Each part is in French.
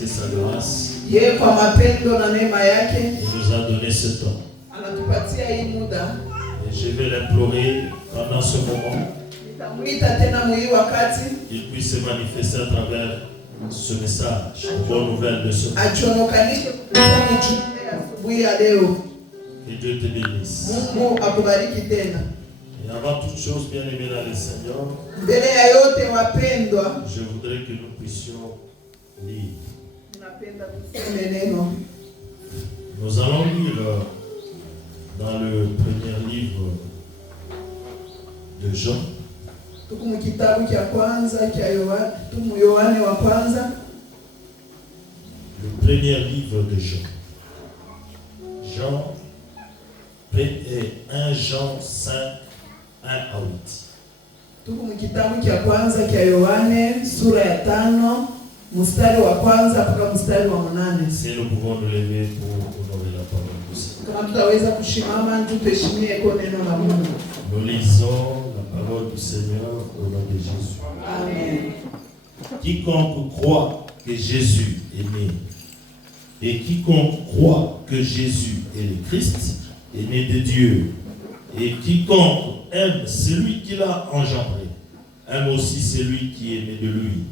que sa grâce, Yeye kwa mapendo na neema yake il nous a donné ce temps. anatupatia hii muda. Et je vais l'implorer pendant ce moment Nitamwita tena mwii wakati qu'il puisse se manifester à travers ce message, bonne nouvelle de ce moment. achonokanishe kusema ujumbe asubuhi ya leo. Que Dieu te bénisse. Mungu akubariki tena. Et avant toute chose, bien aimé dans le Seigneur, Mbele ya yote wapendwa, je voudrais que nous puissions lire. napenda tuseme neno. Nous allons lire dans le premier livre de Jean, Tuko mu kitabu cha kwanza cha Yohana, tumu Yohane wa kwanza, le premier livre de Jean. Jean, et 1 Jean 5, 1 à 8. tuko mu kitabu cha kwanza cha Yohane sura ya 5 mstari wa kwanza mpaka mstari wa 8. Si nous pouvons nous lever pour honorer la parole du Seigneur. Kama tutaweza kushimama tuheshimie kwa neno la Mungu. Nous lisons la parole du Seigneur au nom de Jésus. Amen. Quiconque croit que Jésus est né, et quiconque croit que Jésus est le Christ, est né de Dieu. Et quiconque aime celui qui l'a engendré, aime aussi celui qui est né de lui.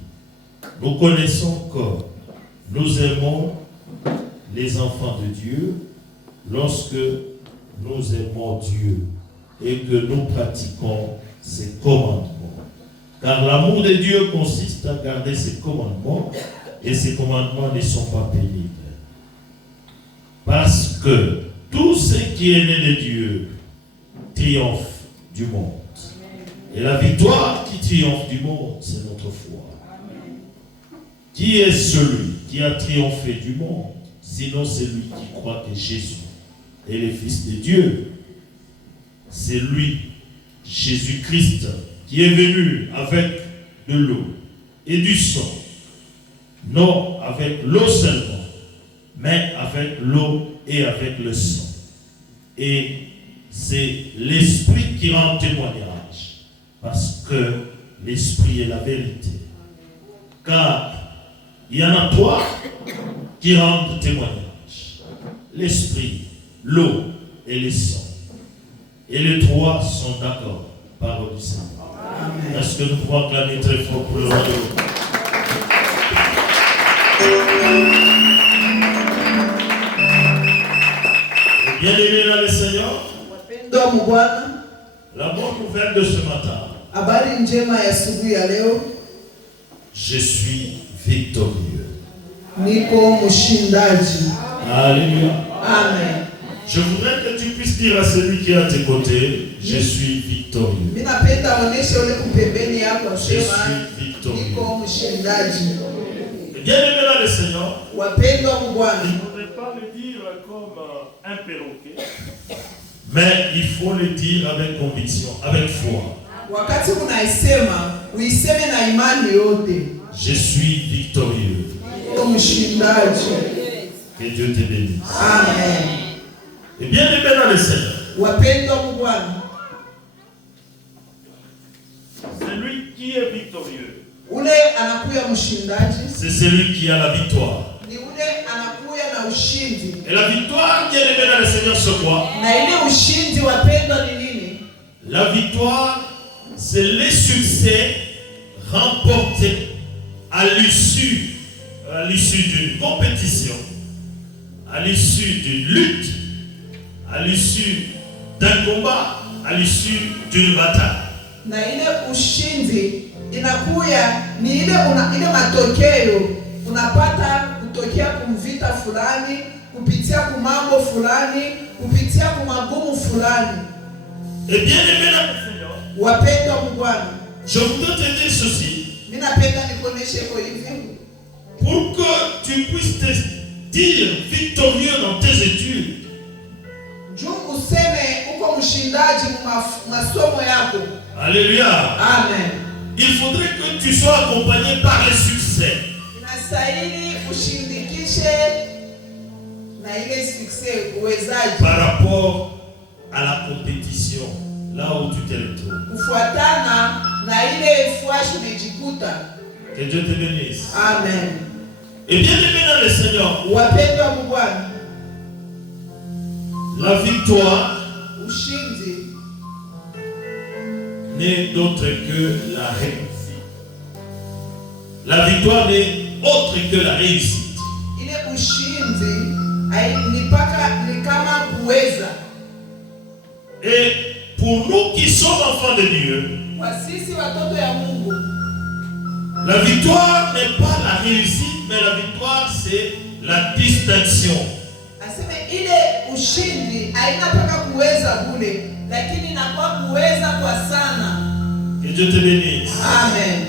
Nous connaissons que nous aimons les enfants de Dieu lorsque nous aimons Dieu et que nous pratiquons ses commandements. Car l'amour de Dieu consiste à garder ses commandements, et ses commandements ne sont pas pénibles. Parce que tout ce qui est né de Dieu triomphe du monde. Et la victoire qui triomphe du monde, c'est notre foi. Qui est celui qui a triomphé du monde, sinon celui qui croit que Jésus est le Fils de Dieu? C'est lui, Jésus-Christ, qui est venu avec de l'eau et du sang. Non avec l'eau seulement, mais avec l'eau et avec le sang. Et c'est l'Esprit qui rend témoignage, parce que l'Esprit est la vérité. Car il y en a trois qui rendent témoignage: l'Esprit, l'eau et le sang. Et les trois sont d'accord. Parole du Seigneur. Est-ce que nous pouvons acclamer très fort pour le royaume? Bien aimé dans le Seigneur, la bonne nouvelle de ce matin, habari njema ya asubuhi ya leo, je suis victorieux. niko mshindaji. Alléluia. Amen. Je voudrais que tu puisses dire à celui qui est à tes côtés: je suis victorieux. Ninapenda onesha ule kupembeni yako Je sema suis victorieux. niko mshindaji. Bien aimé dans le Seigneur, Wapendwa wa je Bwana, ne voudrais pas le dire comme un perroquet, mais il faut le dire avec conviction, avec foi. wakati unaisema uiseme na imani yote. Je suis victorieux. Niko mshindaji. Que Dieu te bénisse. Amen. Et bien aimé dans le Seigneur, Wapendwa wa Bwana, celui qui est victorieux, ule anakuya mshindaji, c'est celui qui a la victoire. ni ule anakuya na ushindi. Et la victoire, bien aimé dans le Seigneur, c'est quoi? Na ile ushindi wapendwa ni nini? La victoire, c'est le succès remporté à l'issue d'une compétition, à l'issue d'une lutte, à l'issue d'un combat, à l'issue d'une bataille. Na ile ushindi inakuya ni ile matokeo unapata kutokea kumvita fulani, kupitia kumambo fulani, kupitia kumagumu fulani. Et bien aimé dans le Seigneur, Wapendwa wa Bwana, je voudrais te dire ceci, ninapenda nikuoneshe kwa hivi pour que tu puisses te dire victorieux dans tes études. juu useme uko mshindaji masomo yako. Alléluia. Amen. Il faudrait que tu sois accompagné par le succès. Inastahili ushindikishe na ile success uwezaji Par rapport à la compétition, là où tu te retrouves. kufuatana na ile fuashi umejikuta. Que Dieu te bénisse. Amen. Et bien aimé dans le Seigneur, wapendwa mu Bwana, la victoire ushindi n'est autre que la réussite. La victoire n'est autre que la réussite. ile ushindi ni kama kuweza. Et pour nous qui sommes enfants de Dieu, Kwa sisi watoto ya Mungu, la victoire n'est pas la réussite, mais la victoire c'est la distinction. aseme ile ushindi haina paka kuweza bure, lakini inakuwa kuweza kwa sana. Que Dieu te bénisse. Amen.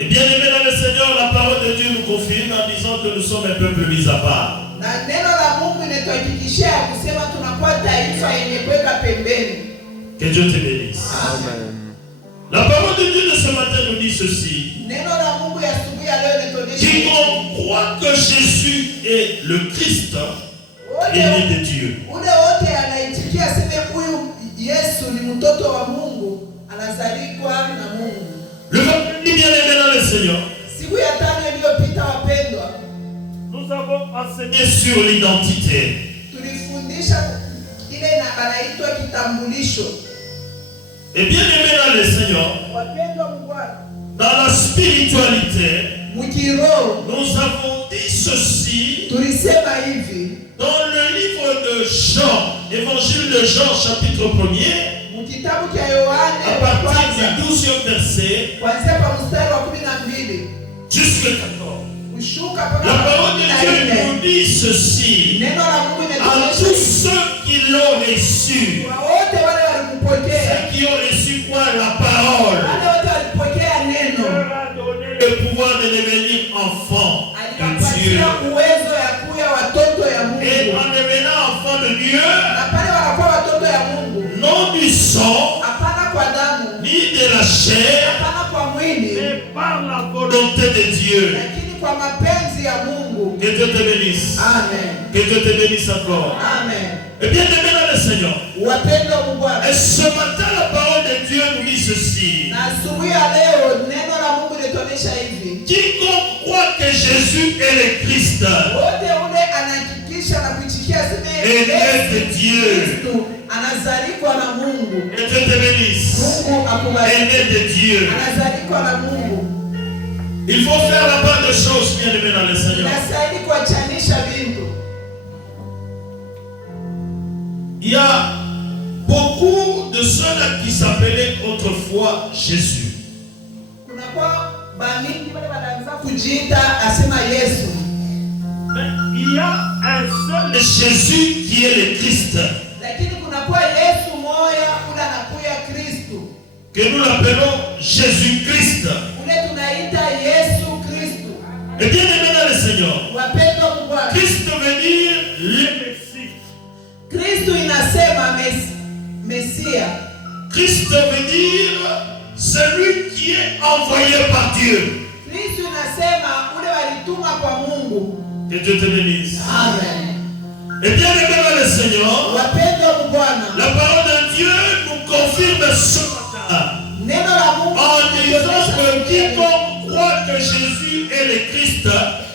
Et bien aimé dans le Seigneur, la parole de Dieu nous confirme en disant que nous sommes un peuple mis à part. Na neno la Mungu inatuhakikishia kusema tunakuwa taifa yenye kuweka pembeni. Que Dieu te bénisse. Amen. La parole de Dieu de ce matin nous dit ceci. Neno la Mungu ya asubuhi ya leo inatuonyesha Quiconque croit que Jésus est le Christ est né de Dieu. ule wote anaitikia sema huyu Yesu ni mtoto wa Mungu, anazalikwa na Mungu. Le vendredi bien-aimé dans le Seigneur, Siku ya tano iliyopita wapendwa, nous avons enseigné sur l'identité. tulifundisha ile na anaitwa kitambulisho. Et bien-aimé dans le Seigneur, Wapendwa mu Bwana, dans la spiritualité, mkiroho nous avons dit ceci tulisema hivi dans le livre de Jean, évangile de Jean chapitre 1er, mkitabu cha Yohane à wa partir kwanza du 12e verset kuanzia pa mstari wa 12 jusqu'au 14. kushuka mpaka La parole de Dieu 14. nous dit ceci. Neno la Mungu À inatuonyesha tous ceux qui l'ont reçu, kwa wote wale walimpokea, ceux qui ont reçu quoi? La parole, wale wote walipokea neno, leur a donné le pouvoir de devenir enfants de Dieu. aliwapatia uwezo ya kuwa watoto ya Et Mungu. en devenant enfants de Dieu, Na pale wanakuwa watoto ya Mungu, non du sang, hapana kwa damu, ni de la chair, hapana kwa mwili, mais par la volonté de Dieu. lakini kwa mapenzi ya Mungu. Que Dieu te bénisse. Amen. Que Dieu te bénisse encore. Amen. Et bien aimé dans le Seigneur. Wapendwa mu Bwana, Et ce matin, la parole de Dieu nous dit ceci. na asubuhi ya leo neno la Mungu linatuonyesha hivi: Quiconque croit que Jésus est le Christ wote ule anahakikisha na kuitikia sema est né de Dieu. Kristo anazalikwa na Mungu. Que Dieu te bénisse. Mungu Est akubariki. né de Dieu. Anazalikwa na Mungu. Il faut faire la part des choses, bien aimé dans le Seigneur. Inastahili kuachanisha vitu. Il y a beaucoup de ceux-là qui s'appelaient autrefois Jésus. Kunakuwa bamingi wale wanaanza kujiita asema Yesu. Mais il y a un seul Jésus qui est le Christ. Lakini kunakuwa Yesu moya ule anakuya Kristo. Que nous l'appelons Jésus-Christ. Ule tunaita Yesu Kristo. Et bien aimé dans le Seigneur, Wapendwa mu Bwana, Christ veut dire le Messie. Kristo inasema Mesia. Christ veut dire celui qui est envoyé par Dieu. Kristo inasema ule walituma kwa Mungu. Que Dieu te bénisse. Amen. Et bien aimé dans le Seigneur, Wapendwa mu Bwana, la parole de Dieu nous confirme ce matin neno la Mungu en disant que quiconque croit que Jésus est le Christ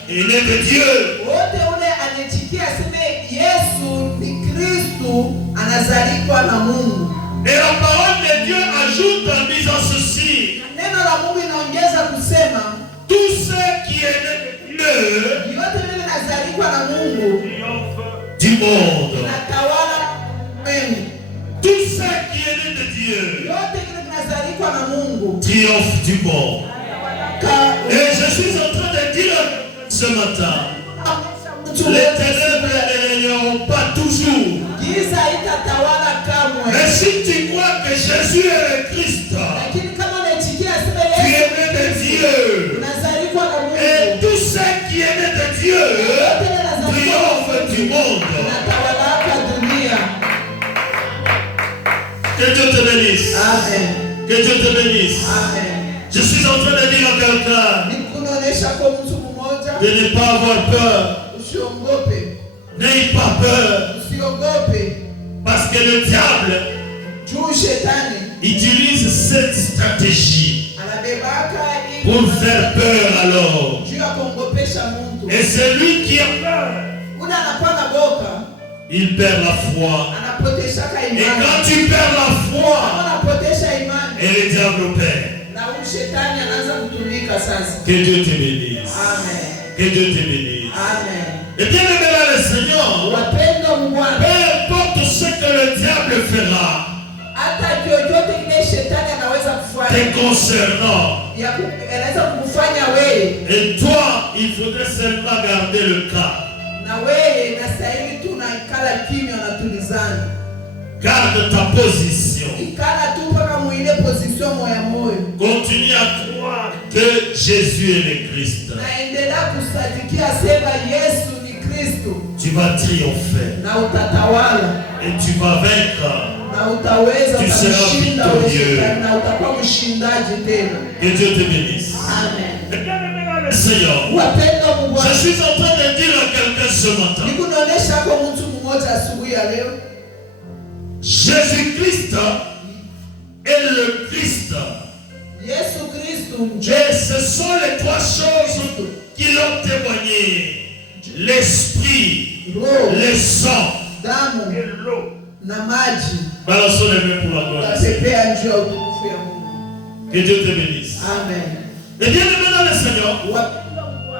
est né de Dieu. wote ule anetikia seme Yesu ni Kristo anazalikwa na Mungu. Et la parole de Dieu ajoute en disant ceci. Neno la Mungu inaongeza kusema Tout ce qui est né de Dieu yote vile vinazalikwa na Mungu triomphe du monde. natawala Mungu. Tout ce qui est né de Dieu Yote vile vinazalikwa na Mungu. triomphe du monde. Et je suis en train de dire ce matin, les ténèbres ne régneront pas toujours. Giza itatawala kamwe. Mais si tu crois que Jésus est le Christ, Lakini kama unaitikia sema tu Yesu es né de Dieu. unazalikwa na Et Mungu. tout ce qui est né de Dieu triomphe du monde. Natawalaka dunia. Que Dieu te bénisse. Amen. Que Dieu te bénisse. Amen. Je suis en train de dire à quelqu'un Nikunaonesha kwa mtu mmoja de ne pas avoir peur. usiogope. N'aie pas peur. Usiogope. Parce que le diable Juu shetani utilise cette stratégie anabebaka pour faire peur alors. juu ya kuongopesha Mungu. mtu. Et celui qui a peur, Ule anakuwa na boka, il perd la foi. anapoteshaka Et imani. quand tu perds la foi, Anapotesha imani. et le diable perd. Na huyu shetani anaanza kutumika sasa. Que Dieu te bénisse. Amen. Que Dieu te bénisse. Amen. Et bien aimé dans le Seigneur, Wapendwa Bwana, peu importe ce que le diable fera hata chochote kile shetani anaweza te kufanya, concernant, anaweza kukufanya wewe, et toi, il faudrait seulement garder le cap. na wewe inastahili tu unaikala kimya, unatulizana. Garde ta position. Ikala tu mpaka muile position moya moyo. Continue à croire que Jésus est le Christ. Naendelea kusadikia sema Yesu ni Kristo. Tu vas triompher Na utatawala. et tu vas vaincre. Na utaweza Tu seras kushinda victorieux. na utakuwa mshindaji tena. Que Dieu te bénisse. Amen. Seigneur, Wapendwa je Bwana, suis en train de dire à quelqu'un ce matin, nikunaonesha kwa mtu mmoja asubuhi ya leo, Jésus-Christ est le Christ. Yesu Kristo Et ce sont les trois choses qui l'ont témoigné. L'esprit, roho, le sang damu et l'eau. na maji. Balançons les mains pour la gloire. Tapepea njia ya utukufu ya Mungu. Que Dieu te bénisse. Amen. Et bien aimé dans le Seigneur,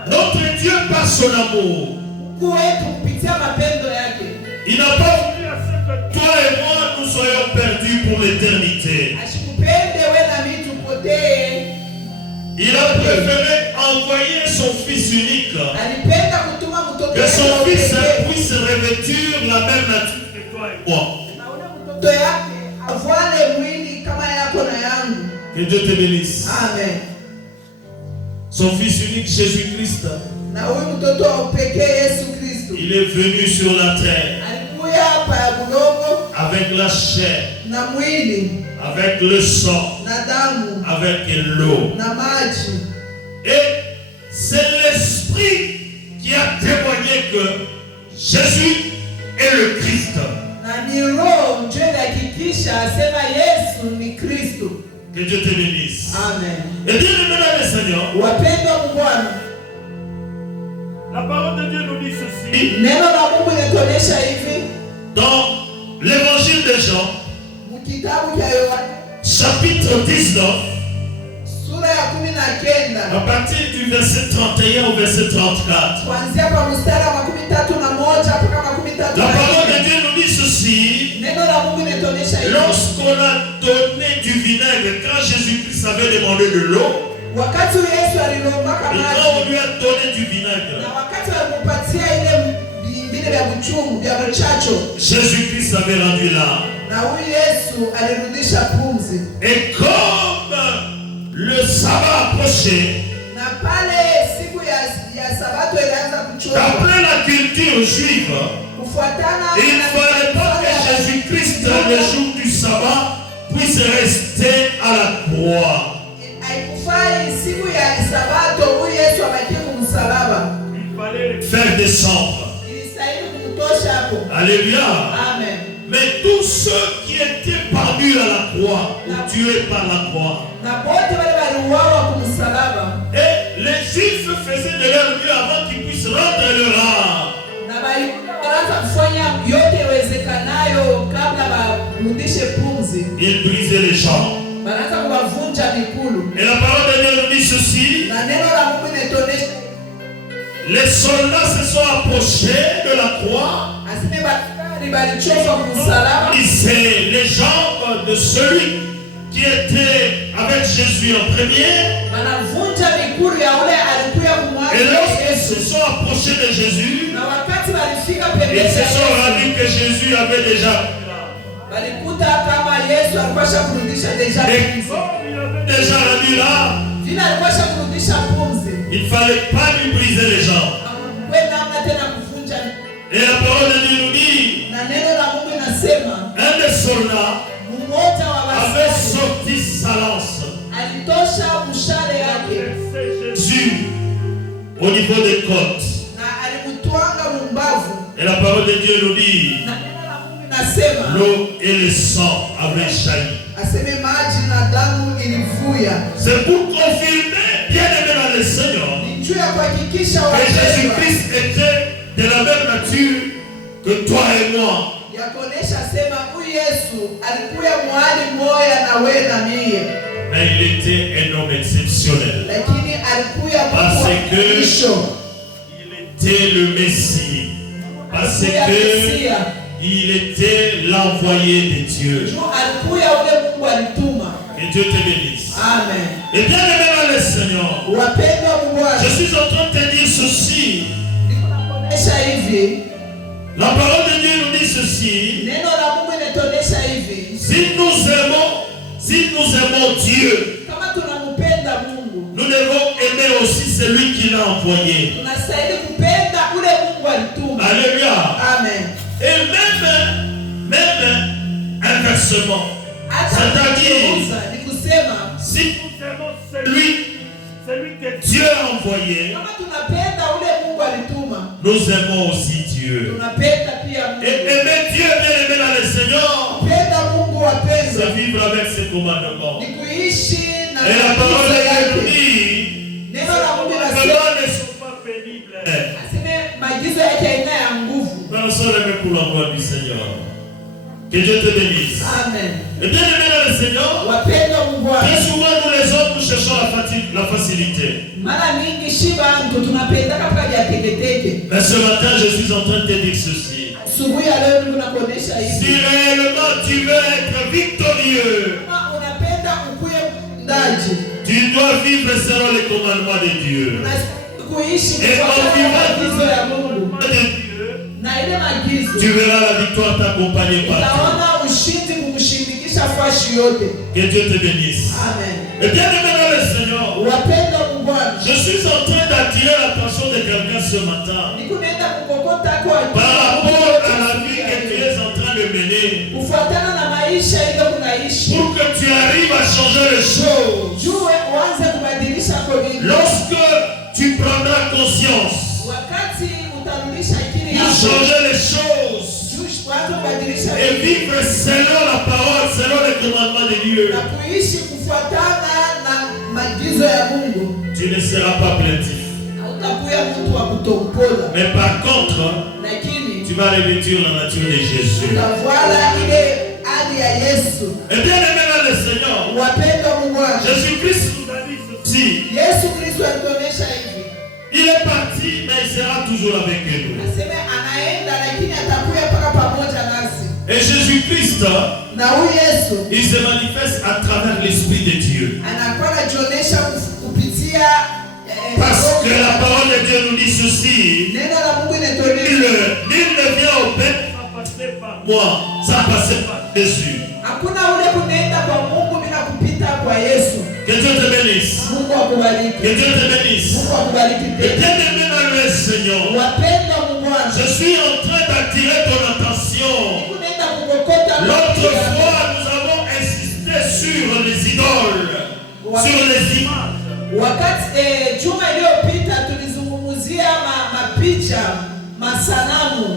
notre Dieu par son amour, Mungu wetu kupitia mapendo yake il n'a pas voulu à ce que toi et moi nous soyons perdus pour l'éternité. ashikupende we na mimi tupotee. Il a préféré envoyer son Fils unique, Alipenda kutuma mtoto que son wake Fils pekee. puisse revêtir la même nature que toi et moi. Na ule mtoto yake avale mwili kama yako na yangu. Que Dieu te bénisse. Amen. Son Fils unique, Jésus-Christ, Na huyu mtoto wa pekee Yesu Kristo il est venu sur la terre alikuya hapa ya budongo avec la chair, na mwili avec le sang, na damu avec l'eau. na maji. Et c'est l'Esprit qui a témoigné que Jésus est le Christ. Na ni roho ndio inahakikisha asema Yesu ni Kristo. Que Dieu te bénisse. Amen. Et bien aimé dans le Seigneur, Wapendwa Bwana, la parole de Dieu nous dit ceci neno la Mungu linatuonyesha hivi dans l'évangile de Jean, mkitabu cha Yohana chapitre 19, sura ya 19 à partir du verset 31 au verset 34. kuanzia kwa mstari wa 31 mpaka 33. La parole de Dieu nous dit ceci. Neno la Mungu linatuonyesha hivi Lorsqu'on a donné du vinaigre, quand Jésus-Christ avait demandé de l'eau, wakati Yesu alilombaka et maji quand on lui a donné du vinaigre, na wakati alipopatia ile vile vya buchungu vya mchacho, Jésus-Christ avait rendu l'âme. na huyu Yesu alirudisha pumzi. Et comme le sabbat approchait, Na pale siku ya Sabato ilianza kuchoma d'après la culture juive, kufuatana il ne fallait pas que Jésus-Christ, le jour du sabbat, puisse rester à la croix. haikufai siku ya Sabato huyu Yesu abakie kumsalaba. Il fallait le faire descendre. Ilistahili kumtosha hapo. Alléluia. Amen. Mais tous ceux qui étaient perdus à la croix, ou tués par la croix, Na bote wale waliuawa kumsalaba. et les Juifs faisaient de leur mieux avant qu'ils puissent rendre leur âme. Na walianza kufanya yote iwezekanayo kabla warudishe pumzi. Ils brisaient les jambes. Wanaanza kuwavunja mikulu. Et la parole de Dieu nous dit ceci. Na neno la Mungu linatuonyesha Les soldats se sont approchés de la croix. aseme bakari balichoka kumsalaba. C'est les jambes de celui qui était avec Jésus en premier. Wanavunja mikulu ya ule alikuya kumwaga Et lorsqu'ils Yesu. se sont approchés de Jésus, Na wakati walifika ils pembeni se ya sont Yesu, rendus que Jésus avait déjà. walikuta kama Yesu alikuwa kurudisha deja Et pumzi. comme il avait déjà rendu là, Vile alikuwa kurudisha pumzi. il ne fallait pas lui briser les jambes. Kwenda namna tena kuvunja. Et la parole de Dieu nous dit, Na neno la Mungu linasema un des soldats mmoja wa avait askari sorti sa lance alitosha mshale yake Jésus au niveau des côtes. na alimtwanga mumbavu. Et la parole de Dieu nous dit, Na neno la Mungu linasema l'eau et le sang avaient jailli. aseme maji na damu ilivuya. C'est pour confirmer, bien aimé dans le Seigneur, Ni juu ya kuhakikisha que Jésus-Christ était de la même nature que toi et moi. ya kuonesha sema huyu Yesu alikuwa mwali moya na wewe na mie. Mais il était un homme exceptionnel. Lakini alikuwa parce que mwisho. Il était le Messie. Parce que il était l'envoyé de Dieu. Que Dieu te bénisse. Amen. Et bien aimé dans le Seigneur, je suis en train de te dire ceci. La parole de Dieu nous dit ceci. Si nous aimons Dieu, nous devons aimer aussi celui qui l'a envoyé. Alléluia. Amen. Et même inversement. C'est-à-dire, si nous aimons celui que Dieu a envoyé, nous aimons aussi Dieu. Et aimer Dieu, bien aimé dans le Seigneur, c'est vivre avec ses commandements. Et la parole de Dieu nous dit, ces commandements ne sont pas pénibles. Nous sommes aimés pour l'envoi du Seigneur. Que Dieu te bénisse. Amen. Et bien aimé dans le Seigneur, très souvent nous les hommes nous cherchons la facilité. Mais ce matin je suis en train de te dire ceci. Si réellement tu veux être victorieux, tu dois vivre selon les commandements de Dieu. Et en vivant les commandements de Dieu, tu verras la victoire t'accompagner partout. Que Dieu te bénisse. Amen. Et bien aimé dans le Seigneur, je suis en train d'attirer l'attention de quelqu'un ce matin par rapport à la vie que tu es en train de mener, pour que tu arrives à changer les choses. Lorsque tu prendras conscience pour changer les choses et vivre selon la parole, selon les commandements de Dieu, tu ne seras pas plaintif. Mais par contre, tu vas revêtir la nature de Jésus. Et bien aimé dans le Seigneur, Jésus-Christ nous a dit ceci. Il est parti, mais il sera toujours avec nous. Et Jésus-Christ, il se manifeste à travers l'Esprit de Dieu. Parce que la parole de Dieu nous dit ceci. Nul ne vient au Père sans passer par moi, sans passer par Jésus. Que Dieu te bénisse. Que Dieu te bénisse. Et bien aimé dans le Seigneur, je suis en train d'attirer ton attention. L'autre fois, nous avons insisté sur les idoles, sur les images.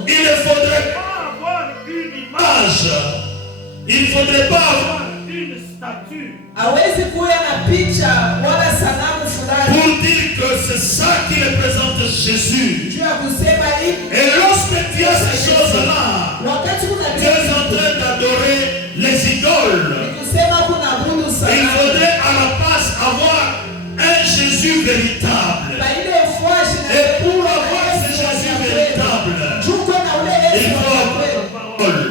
Il ne faudrait pas avoir une image. Il ne faudrait pas avoir une statue pour dire que c'est ça qui représente Jésus. Et lorsque tu as ces choses-là, tu es en train d'adorer les idoles. Il faudrait à la place avoir un Jésus véritable. Et pour avoir ce Jésus véritable, il faut avoir la parole.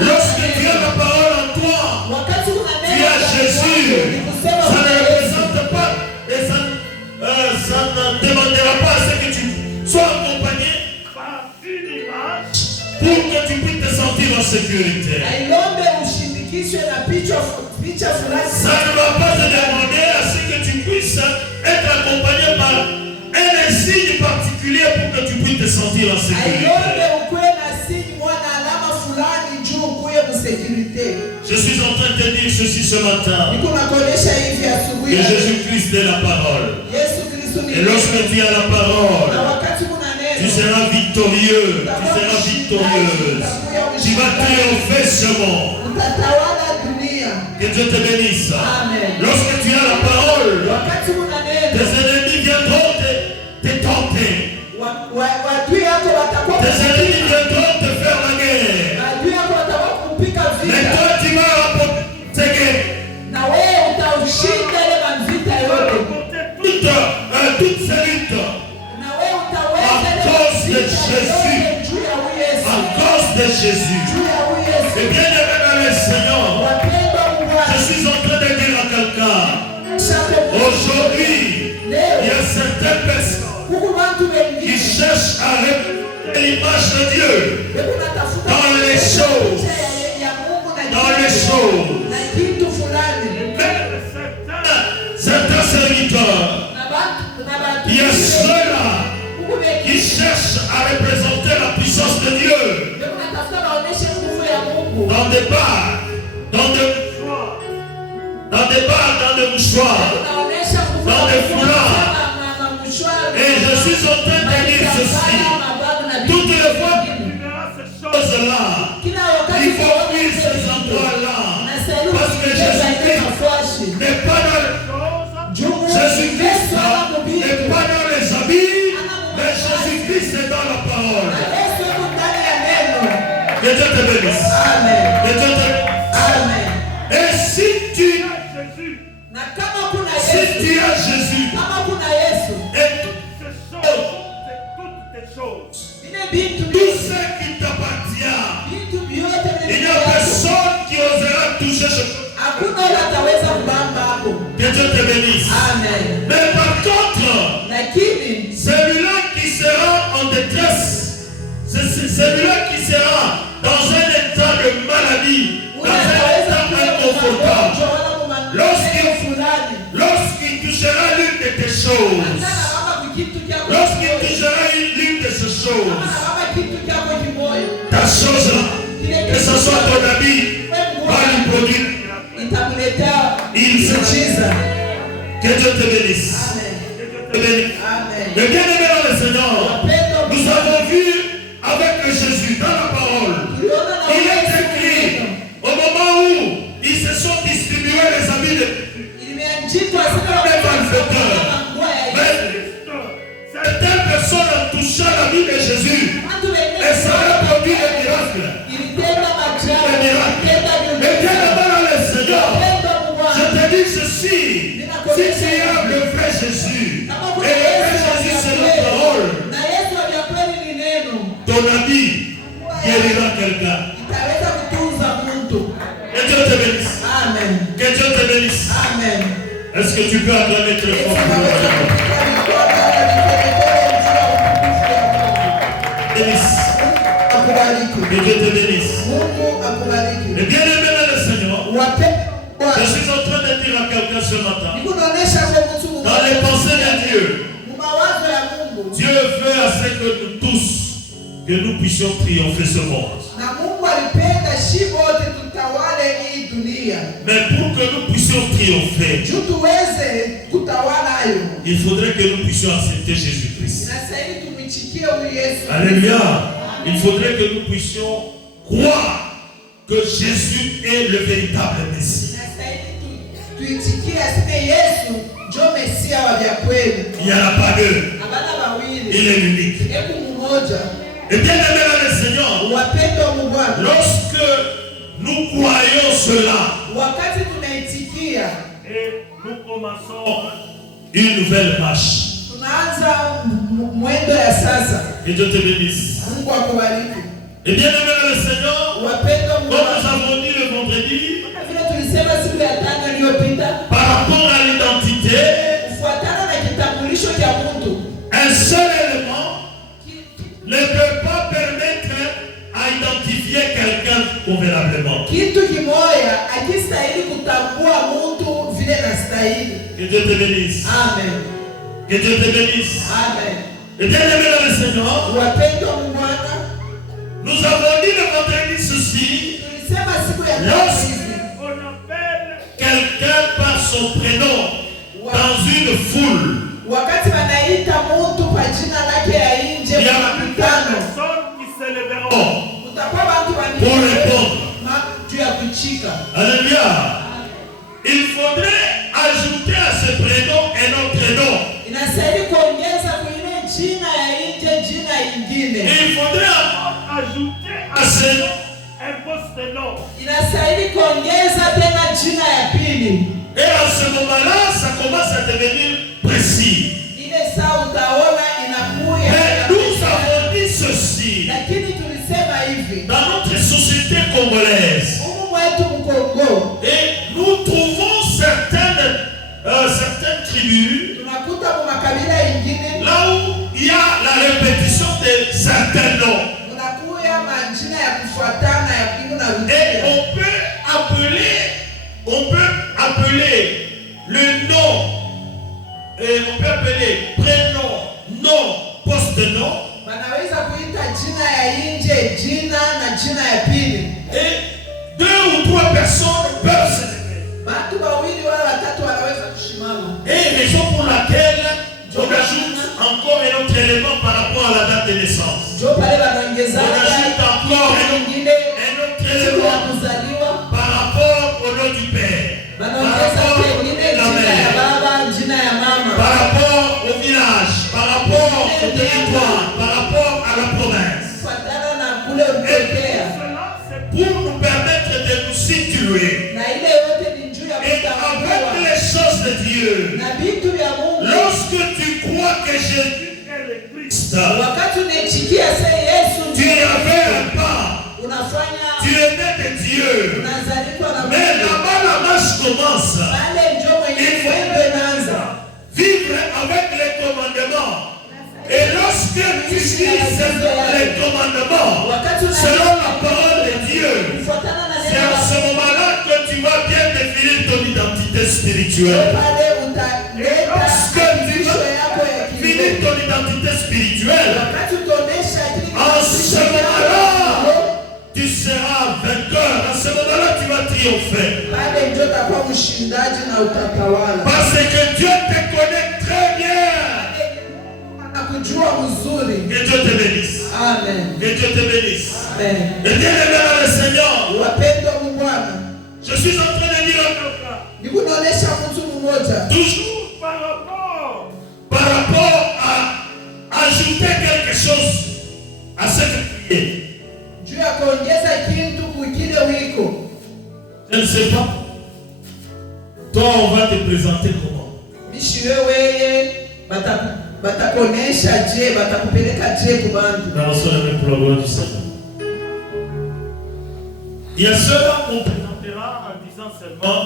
Lorsque tu as la parole en toi, tu as Jésus. Ça ne représente pas et ça ne demandera pas à ce que tu sois accompagné par une image pour que tu puisses te sentir en sécurité. Ça ne va pas te demander à ce que tu puisses être accompagné par un signe particulier pour que tu puisses te sentir en sécurité. Je suis en train de te dire ceci ce matin. Que Jésus-Christ est la parole. Et lorsque tu as la parole, tu seras victorieux. Tu seras victorieuse. Tu vas triompher ce monde. Que Dieu te bénisse. Lorsque tu as la parole, tes ennemis viendront te Wadui yako watakuwa Tes ennemis viendront te faire la guerre. Wadui yako watakuwa kupika Mais vita. toi, tu vas remporter ces guerres. Na wewe utaushinda ile vita yote. Toutes ces luttes. Na wewe utaweza À cause de Jésus. juu ya huyu Yesu. À cause de Jésus. Juu ya huyu Yesu. Et bien aimé dans le Seigneur, Wapendwa wa Bwana. je suis en train de dire à quelqu'un, aujourd'hui, il y a certaines personnes qui cherchent à révéler l'image de Dieu dans les choses. Dans les choses. Mais certains serviteurs, il y a ceux-là qui cherchent à représenter la puissance de Dieu dans des bars, dans des mouchoirs, dans des foulards. Et je suis en train de dire ceci. Toutes les fois que tu verras ces choses-là, il faut fuir ces endroits-là. Parce que Jésus-Christ n'est pas dans les choses. Jésus-Christ n'est pas dans les habits. Mais Jésus-Christ est dans la parole. Que Dieu te bénisse. Amen. Que Dieu te bénisse. Amen. Et si tu as Jésus, et toutes tes choses, tout ce qui t'appartient, il n'y a personne qui osera toucher ce chose. Que Dieu te bénisse. Amen. Mais par contre, celui-là qui sera en détresse, c'est celui-là qui sera dans un état de maladie, dans un état inconfortable. Lorsqu'il touchera l'une de tes choses, lorsqu'il touchera l'une de ces choses, ta chose là, que ce soit ton ami, va lui produire. Il se dit, que Dieu te bénisse. Le bien-aimé dans le Seigneur, nous avons vu avec Jésus dans la parole, il est écrit au moment où ils se sont distribués les habits de certaines personnes ont touché la vie de Jésus et ça a produit des miracles. Mais bien avant le Seigneur, je te dis ceci, si tu as le vrai Jésus, et le vrai Jésus c'est la parole, ton ami guérira quelqu'un. Que Dieu te bénisse. Amen. Que Dieu te bénisse. Amen. Est-ce que tu peux acclamer très fort? Que Dieu te bénisse. Et bien aimé dans le Seigneur, je suis en train de dire à quelqu'un ce matin, dans les pensées de Dieu, Dieu veut à ce que nous tous, que nous puissions triompher ce monde. Mais pour que nous puissions triompher, il faudrait que nous puissions accepter Jésus-Christ. Alléluia. Il faudrait que nous puissions croire que Jésus est le véritable Messie. Il n'y en a pas deux. Il est unique. Et bien aimé dans le Seigneur, lorsque nous croyons cela, et nous commençons une nouvelle marche. Que Dieu te bénisse. Et bien aimé dans le Seigneur, comme nous avons dit le vendredi, par rapport à l'identité, un seul élément ne peut pas permettre à identifier quelqu'un convenablement. Que Dieu te bénisse. Amen. Que Dieu te bénisse. Amen. Et bien aimé dans le Seigneur, nous avons dit le vendredi ceci, lorsqu'on appelle quelqu'un par son prénom dans une foule, il y a personnes qui se lèveront pour répondre. Alléluia. Il faudrait ajouter à ce prénom un autre prénom. Congo. Et nous trouvons certaines tribus Tunakuta kwa makabila ingine là où il y a la répétition de certains noms. kunakuya majina ya kufuatana ya kingu na Et rudia. on peut appeler le nom, et on peut appeler prénom, nom, post-nom. Wanaweza kuita jina ya nje, jina na jina ya pili. Et 2 ou 3 personnes peuvent se lever. Watu wawili wala watatu wanaweza kushimama. Et raison pour laquelle on ajoute encore un autre élément par rapport à la date de naissance. Ndio pale wanaongeza On ajoute encore nyingine un autre siku ya élément kuzaliwa. par rapport au nom du Père, par Wanaongeza rapport nyingine à la jina ya mère, baba, jina ya mama. par rapport au village, par rapport au territoire, par rapport à la province. Kufuatana na kule Et ulipokea. cela, c'est pour nous permettre de nous situer. Na ile yote ni juu ya Et avec kutambua les choses de Dieu, na vitu vya Mungu. lorsque tu crois que Jésus est le Christ, Wakati unaitikia sasa Yesu tu avais un pas, unafanya tu es né de Dieu. unazalishwa na Mais Mungu. là-bas, la marche commence. Pale ndio mwenyewe mwendo inaanza. Vivre avec les commandements. Et lorsque tu vis selon les commandements, selon la parole de Dieu, Kufuatana na c'est neno à ce moment-là que tu vas bien définir ton identité spirituelle. pale utaleta Lorsque tu vitisho yako ya vas finir kiroho. ton identité spirituelle, Wakati utaonesha kile en ce kitisho moment-là, yako, tu seras vainqueur. À ce moment-là, tu vas triompher. pale ndio utakuwa mshindaji na utatawala. Parce que Dieu te connaît très bien. Anakujua mzuri. Que Dieu te bénisse. Amen. Que Dieu te bénisse. Amen. Et bien aimé dans le Seigneur, Wapendwa mu Bwana, je suis en train de dire à quelqu'un, nikunaonesha mtu mmoja toujours par rapport à ajouter quelque chose à cette prière. juu ya kuongeza kitu kukile wiko. Je ne sais pas. Toi, on va te présenter comment? Mishi wewe batakonesha je, batakupeleka je kubantu. Nous allons se lever pour la gloire du Seigneur. Il y a ceux-là qu'on présentera en disant seulement,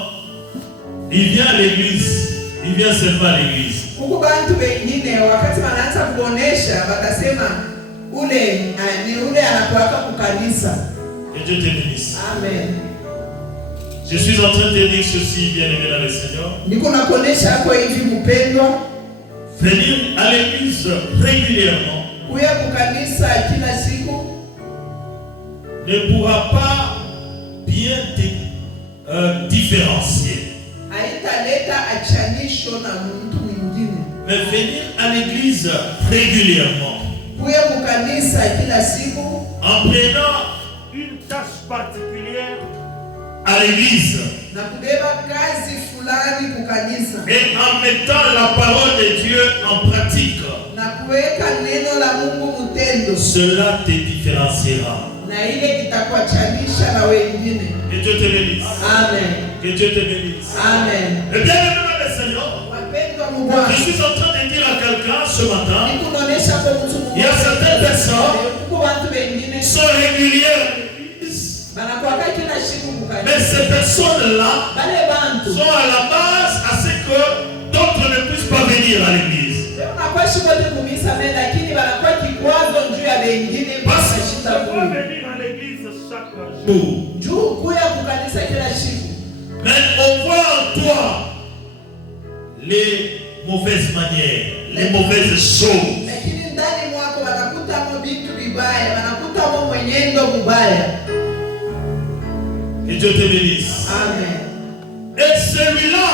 il vient à l'église, il vient seulement à l'église. Huku bantu wengine wakati wanaanza kuonesha batasema ule ni ule anakuwaka kukanisa. Que Dieu te bénisse. Amen. Je suis en train de te dire ceci, bien-aimé dans le Seigneur. Niko nakuonesha kwa hivi mpendwa, Venir à l'église régulièrement kuya kukanisa kila siku ne pourra pas bien te différencier. haitaleta achanisho na mtu mwingine. Mais venir à l'église régulièrement, Kuya kukanisa kila siku en prenant une tâche particulière à l'église na kubeba kazi fulani kukanisa et en mettant la parole de Dieu en pratique, na kuweka neno la Mungu mtendo, cela te différenciera. na ile itakuachanisha na wengine. Que Dieu te bénisse. Amen. Que Dieu te bénisse. Amen. Et bien aimé dans le Seigneur, Wapendwa mu Bwana, je suis en train de dire à quelqu'un ce matin, nikunaonesha kwa mtu il y a certaines personnes huko watu wengine qui sont régulières à l'église, banakuwaka kila siku mais kukanisa. ces personnes-là Bale bantu sont à la base à ce que d'autres ne puissent pas venir à l'église. unakuwa shikote kumisa me, lakini banakuwa kikwazo juu ya wengine Parce que kushinda tu peux kule. venir à l'église chaque jour. Juu kuya kukanisa kila siku, Mais on voit en toi les mauvaises manières, les mauvaises choses. lakini ndani mwako wanakutamo vitu vibaya, wanakutamo mwenendo mubaya. Que Dieu te bénisse. Amen. Et celui-là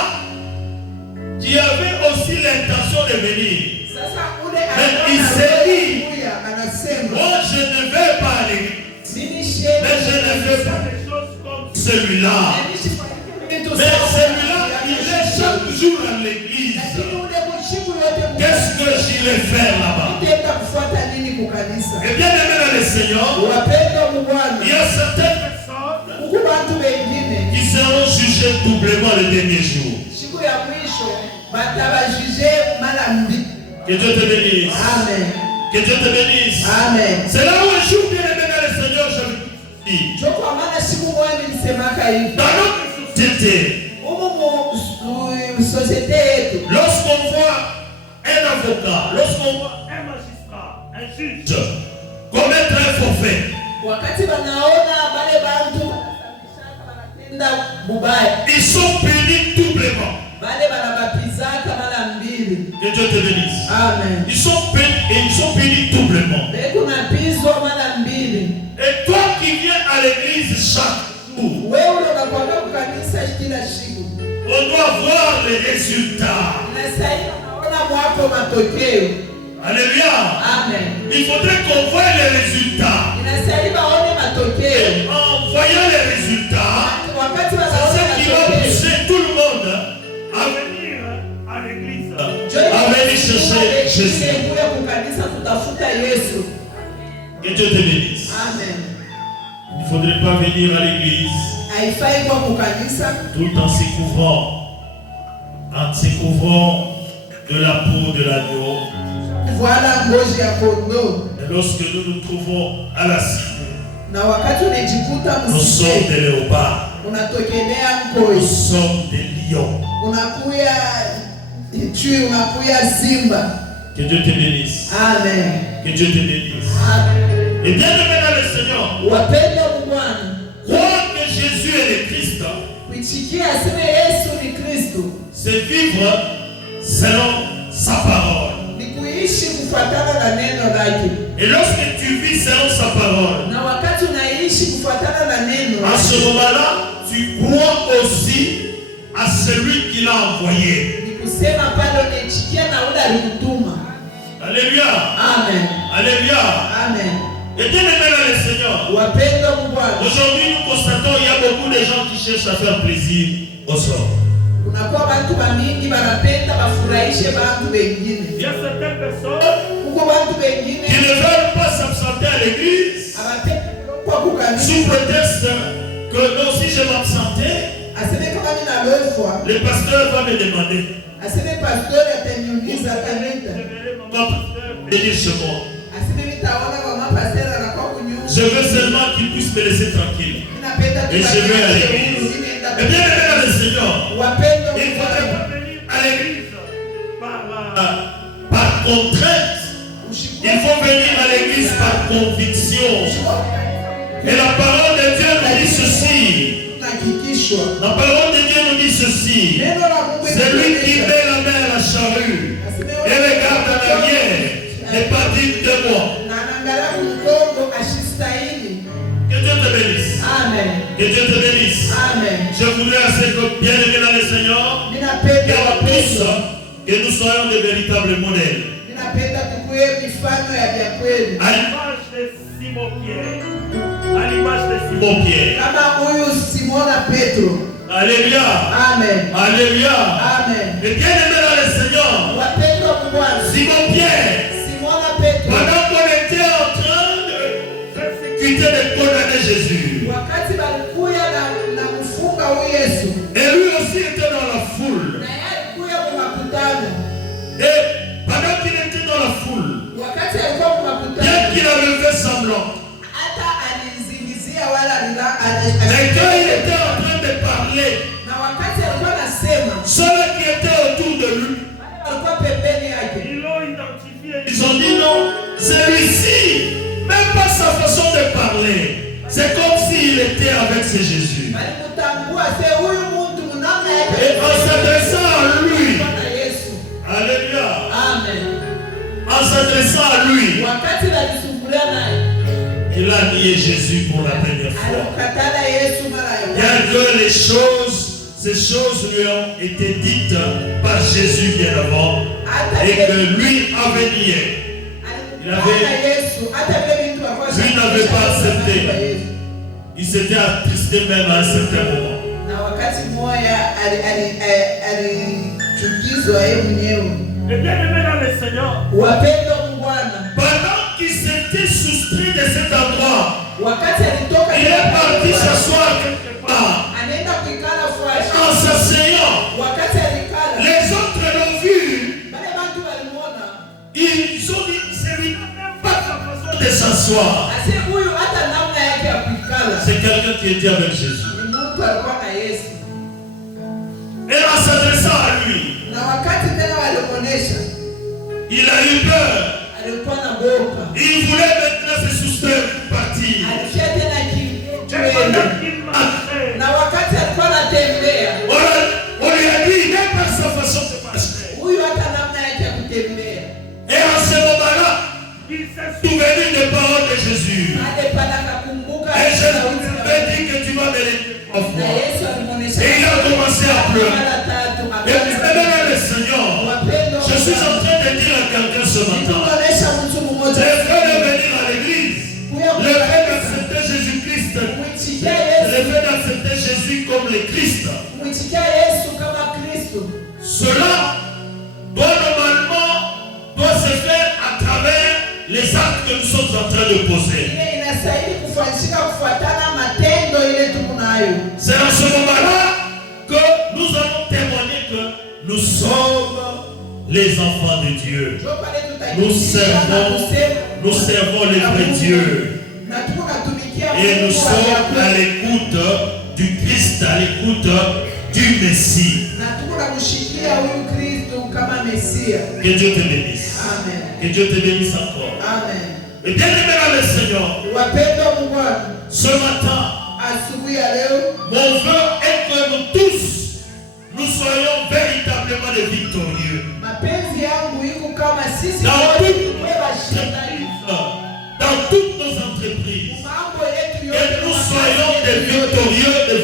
qui avait aussi l'intention de venir, Sasa ule mais il s'est dit, kuya anasema moi je ne vais pas à l'église, mimi mais je ne fais pas des choses comme celui-là. Mais celui-là, il est chaque jour à l'église. Qu'est-ce que j'irai faire là-bas? Et bien aimé dans le Seigneur, il y a certaines personnes qui seront jugées doublement le dernier jour. Que Dieu te bénisse. Amen. Que Dieu te bénisse. Amen. C'est là où un jour, bien aimé dans le Seigneur, je Ndio kwa maana siku moja nilisemaka hivi. Dans notre société, Société yetu, lorsqu'on voit un avocat, lorsqu'on voit un magistrat, un juge commettre un forfait, wakati wanaona wale bantu wanatenda mubaya, ils sont punis doublement. wale wanabapizaka mara mbili. Que Dieu te bénisse. Amen. Ils sont punis doublement. Kuna pizwa mara mbili. Et toi qui viens à l'église chaque jour, wewe unakwenda kukanisa kila siku, on doit voir les résultats. Alléluia. Amen. Il faudrait qu'on voie les résultats. Et en voyant les résultats, c'est ce qui va pousser tout le monde à venir à l'église, à venir chercher Jésus. Que Dieu te bénisse. Amen. Il ne faudrait pas venir à l'église tout en se couvrant de la peau de l'agneau. Voilà. Et lorsque nous nous trouvons à la cime, nous nous sommes des léopards, nous sommes des lions. Que Dieu te bénisse. Amen. Que Dieu te bénisse. Amen. Et bien aimé dans le Seigneur, croire que Jésus est le Christ, c'est vivre selon sa parole. Et lorsque tu vis selon sa parole, à ce moment-là, tu crois aussi à celui qui l'a envoyé. Alléluia. Amen. Alléluia. Amen. Et bien aimé dans le Seigneur, aujourd'hui nous constatons qu'il y a beaucoup de gens qui cherchent à faire plaisir aux hommes. Il y a certaines personnes qui ne veulent pas s'absenter à l'église sous prétexte que non, si je m'absentais, le pasteur va me demander. Je verrai mon pasteur venir chez moi. Je veux seulement qu'il puisse me laisser tranquille. Et je vais à l'église. Et bien aimé dans le Seigneur, il ne faudrait pas venir à l'église par contrainte. Il faut venir à l'église par conviction. Et la parole de Dieu nous dit ceci. La parole de Dieu nous dit ceci. C'est lui qui met la main à la charrue et regarde en arrière n'est pas digne de moi. Que Dieu te bénisse. Amen. Que Dieu te bénisse. Amen. Je voudrais assez que bien aimé dans le Seigneur, que en plus que nous soyons de véritables modèles. À l'image de Simon-Pierre. À l'image de Simon-Pierre. Alléluia. Amen. Alléluia. Amen. Et bien aimé dans le Seigneur, Simon-Pierre, pendant qu'on était en train de persécuter, de condamner Jésus, et lui aussi était dans la foule. Et pendant qu'il était dans la foule, bien qu'il avait fait semblant, mais quand il était en train de parler, ceux qui étaient autour de lui, ils l'ont identifié. Ils ont dit non, celui-ci, même pas sa façon de parler, c'est comme s'il était avec ce Jésus. Et en s'adressant à lui, alléluia, en s'adressant à lui, il a nié Jésus pour la première fois. Bien que ces choses lui ont été dites par Jésus bien avant, et que lui avait nié. Lui n'avait pas accepté. Il s'était attristé même à un certain moment. Et bien aimé dans le Seigneur, pendant qu'il s'était soustrait de cet endroit, il est parti s'asseoir quelque part. En s'asseyant, les autres l'ont vu. Ils ont dit, c'est lui même pas sa façon de s'asseoir. C'est quelqu'un qui était avec Jésus. Ni mtu alikuwa na Yesu. Et en s'adressant à lui, Na wakati tena walimuonesha, il a eu peur. alikuwa na boka. Il voulait maintenant se soustraire, partir. Alikia tena kienda. Na wakati alikuwa anatembea, On lui a dit, il n'est pas sa façon de marcher. huyu hata namna yake ya kutembea. Et en ce moment-là, il s'est souvenu des paroles de Jésus. Alipanda akakumbuka Et je sauti ya t'ai dit que tu vas me l'aider na fois. Yesu alimuonesha. Et il a commencé à pleurer. Mara tatu Et puis maintenant, le Seigneur, Wapendwa, je suis en train de dire à quelqu'un ce matin, nikuonesha mtu le mmoja fait de venir à l'église, le fait d'accepter Jésus-Christ, kumwitikia le Yesu, fait d'accepter Jésus comme le Christ, kumwitikia Yesu kama Kristo. cela doit normalement se faire à travers les actes que nous sommes en train de poser. Ile inastahili kufanyika kufuatana matendo ile tuko nayo. C'est à ce moment-là que nous allons témoigner que nous sommes les enfants de Dieu. Ndio pale Nous tutaikisha na servons le vrai Dieu. na tuko natumikia Et nous Mungu wa sommes à Yakobo. l'écoute du Christ, à l'écoute du Messie. Na tuko nakushikia huyu Kristo kama Mesia. Que Dieu te bénisse. Amen. Que Dieu te bénisse encore. Amen. Et bien aimé dans le Seigneur, Wapendwa Mungu wangu, ce matin, asubuhi ya leo mon vœu est que nous tous, nous soyons véritablement des victorieux. mapenzi yangu iko kama sisi Dans wote toutes tuwe nos washindani. entreprises, dans toutes nos entreprises, Mambo yetu et yote nous soyons des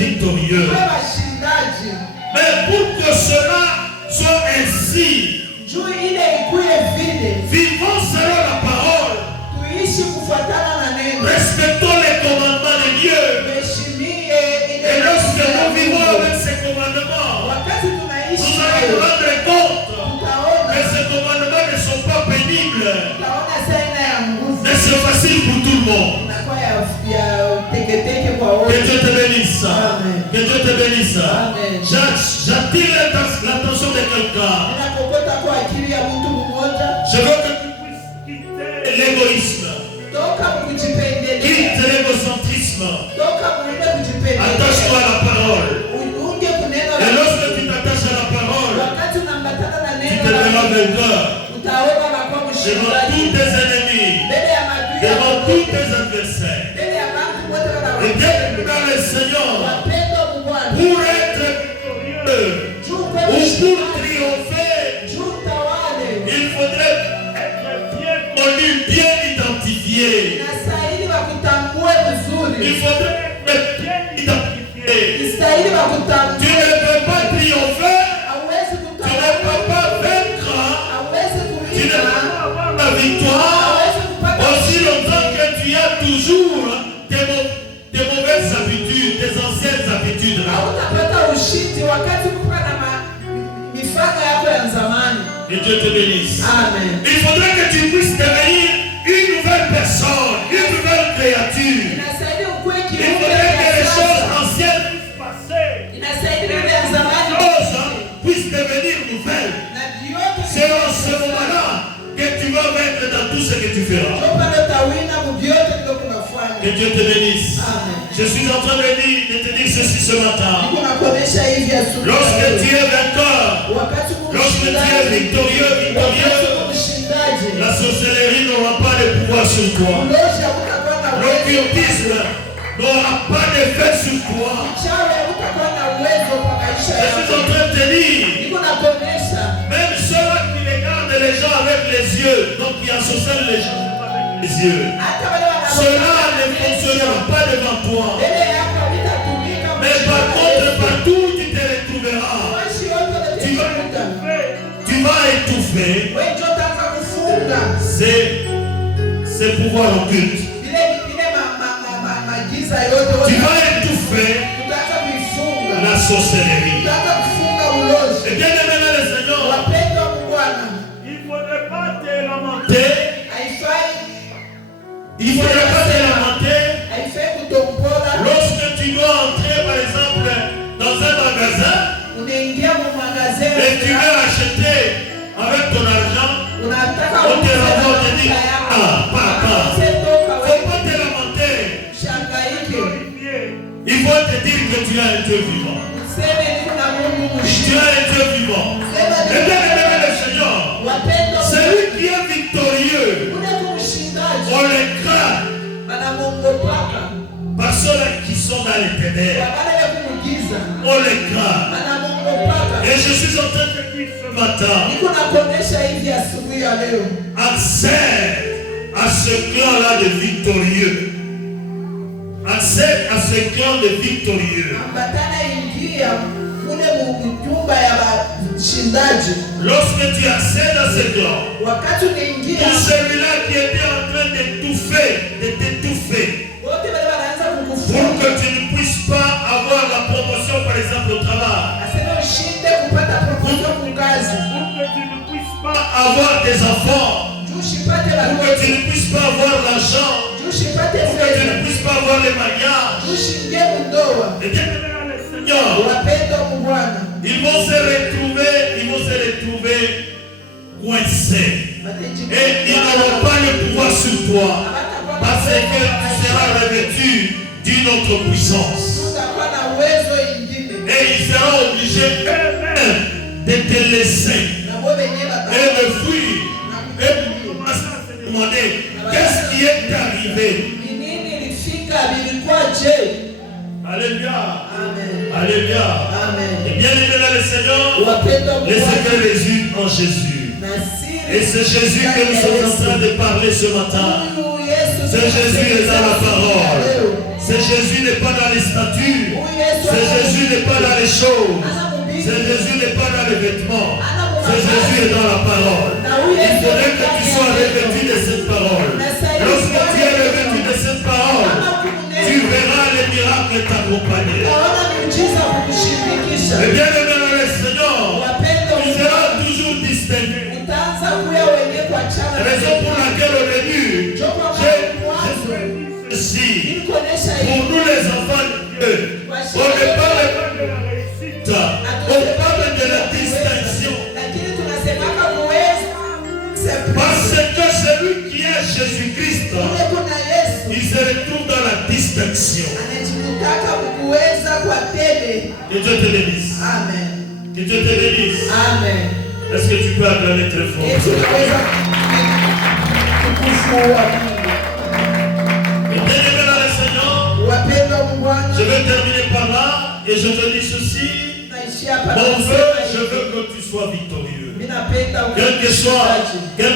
victorieux. tuwe washindaji. Mais pour que cela soit ainsi, Juu ile ikuye vile vivons selon la parole, tuishi kufuatana na neno. respectons les commandements de Dieu. Tuheshimie ile Et lorsque neno ya nous vivons Mungu. avec ces commandements, Wakati nous tunaishi allons nous nayo, rendre compte tutaona que ces commandements ne sont pas pénibles, tutaona saina ya nguvu mais c'est facile pour tout le monde. inakuwa ya teketeke kwa Que wote. Dieu te bénisse. Amen. Que Dieu te bénisse. Amen. J'attire l'attention de quelqu'un. Ninakokota kwa akili ya mtu mmoja, Je veux que tu puisses quitter l'égoïsme, toka kujipendelea, quitte l'égocentrisme. toka muende kujipendelea, Attache-toi à la parole. unge kuneno Et la lorsque tu t'attaches à la parole, wakati unambatana na tu neno te la verras Mungu, vainqueur utaona makwa devant mshindaji tous tes ennemis, mbele ya maadui devant yako, tous tes adversaires. mbele ya bantu wote Et bien wanawapenda. dans le Seigneur, Wapendwa Mungu wangu, pour être victorieux juu ou kwetu pour shindaji, triompher, juu tawale, il faudrait être bien connu, bien identifié. inastahili wakutambue vizuri, Il faudrait être bien identifié. inastahili Tu wakutambue. ne peux pas triompher, Hauwezi tu ne kutawala, peux pas vaincre, hauwezi tu ne peux kuiba, pas avoir la victoire hauwezi kupata aussi longtemps que tu as toujours tes mauvaises habitudes, tes anciennes habitudes là. hautapata ushindi wakati kuka na mifano yako ya zamani. Que Dieu te bénisse. Amen. Il faudrait que tu puisses devenir une nouvelle personne, une nouvelle créature. Inastahili ukuwe Il kiumbe faudrait que cha les choses sasa. anciennes puissent passer. Inastahili vitu vya zamani Les choses puissent devenir nouvelles. na vyote C'est en ce moment-là que tu vas vaincre dans tout ce que tu feras. ndio pale utawina mu vyote ndio kunafanya. Que Dieu te bénisse. Amen. Je suis en train de te dire ceci ce matin. Niko nakuonesha hivi asubuhi. Lorsque tu es vainqueur, Wakati uko lorsque tu es mshindaji, victorieux, wakati uko mshindaji, la sorcellerie n'aura pas de pouvoir sur toi. ulozi hautakuwa na uwezo. L'occultisme n'aura pas d'effet sur toi. Uchawi hautakuwa na uwezo kwa maisha Je suis yako. en train de te dire, Niko nakuonesha même ceux qui regardent les gens avec les yeux, donc qui associent les gens avec les yeux, hata wale cela ne fonctionnera pas devant toi. mbele yako havitatumika. Mais par contre, partout où tu te retrouveras, Waishi wote watakufunga. tu vas étouffer Wewe ndio utaanza kufunga ces pouvoirs occultes. vile magiza yote Tu wote. vas étouffer Utaanza kuifunga. la sorcellerie. Utaanza kufunga ulozi. Et bien aimé dans le Seigneur, Wapendwa wa Bwana, il ne faudrait pas te lamenter. haifai Il ne faudrait pas te lamenter kutombola. lorsque tu dois entrer par exemple dans un magasin Unaingia mu magasin et tu veux acheter avec ton argent. unataka On te renvoie, on te dit, papa, ah, papa, toka il ne wewe faut pas te lamenter. shangaike. que tu as un Dieu vivant. Useme niko na Mungu Tu mshindi. as un Dieu vivant. Sema Et bien aimé le Seigneur, wapendwa, celui qui est victorieux, ule kumshindaji on le craint anamwogopaka. par ceux qui sont dans les ténèbres. Wabale ya kumugiza On les craint. anamwogopaka. Et je suis en train de dire ce matin, Niko nakuonesha hivi asubuhi ya leo, accède à ce clan-là de victorieux. Accède à ce clan de victorieux. ambatana ingia kule mjumba ya washindaji. Lorsque tu accèdes à ce clan, Wakati unaingia tout celui-là qui était en train d'étouffer, de t'étouffer, wote wale wanaanza pour kukufunga. que tu ne puisses pas avoir la promotion, par exemple, au travail, Asema ushinde kupata promotion kukazi. pour que tu ne puisses pas avoir des enfants, Juu ushipate pour que tu watoto. ne puisses pas avoir l'argent, Juu ushipate pour que tu fedha. ne puisses pas avoir les mariages. Juu ushingie mundoa. Et bien, le Seigneur, Wapendwa mu Bwana. ils vont se retrouver coincés. Et ils n'auront pas le pouvoir sur toi, parce que tu seras revêtu d'une autre puissance. Tutakuwa na uwezo ingine. Et ils seront obligés eux-mêmes de te laisser Na bo wenyewe baba. et de fuir. Et de commencer à se demander qu'est-ce qui est arrivé. Ni nini ilifika vilikuwa je? Alléluia. Amen. Alléluia. Amen. Et bien aimé dans le Seigneur, Wapendwa mu les Bwana. secrets résident en Jésus. Na siri. Et c'est Jésus que nous sommes en train de parler ce matin. Huyu Yesu. C'est Jésus est dans la parole. Leo. C'est Jésus n'est pas dans les statues. Huyu Yesu. C'est Jésus n'est pas dans les choses. Anamhubiri. C'est Jésus n'est pas dans les vêtements. C'est Jésus est dans la parole. Il faudrait que tu sois revêtu de cette parole. Lorsque tu es revêtu de cette parole, tu verras les miracles t'accompagner. Utaona miujiza kukushirikisha. Et bien aimé dans le Seigneur, Wapendwa tu mu seras Bwana. toujours distingué. Utaanza kuya wenye kwa chama. Raison pour laquelle au début, j'ai ceci. Nikuonesha Pour hivi. nous les enfants de Dieu, on ne parle pas de la réussite, on parle de la distinction. Lakini tunasemaka kuweza. Parce que celui qui est Jésus-Christ, Ule kuna Yesu. il se retrouve dans la distinction. Anajikutaka kukuweza kwa tele. Que Dieu te bénisse. Amen. Que Dieu te bénisse. Amen. Est-ce que tu peux acclamer très fort? Yesu anaweza kukufungua. Et bien aimé dans le Seigneur, Wapendwa mu Bwana. je vais terminer par là et je te dis ceci. Naishia hapa Mon nasema vœu, hivi. je veux que tu sois victorieux. Mimi napenda Quelles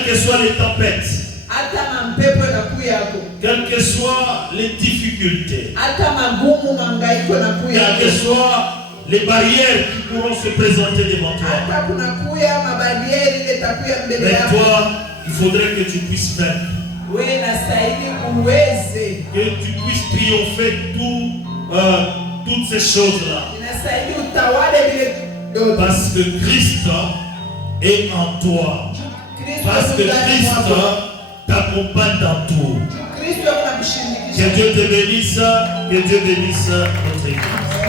que soient les tempêtes, hata mampepo nakuya yako. quelles que soient les difficultés, Hata magumu mangaiko nakuya quelles que yako. soient les barrières qui pourront se présenter devant toi. Hata kunakuya mabarieri ile takuya mbele Mais yako. toi, il faudrait que tu puisses vaincre, Wewe nastahili uweze. que tu puisses triompher toutes ces choses-là. Inastahili utawale vile yote. Parce que Christ est en toi. Parce que Christ t'accompagne dans tout. Kristo Que anakushindikisha. Dieu te bénisse, que Dieu bénisse notre Église.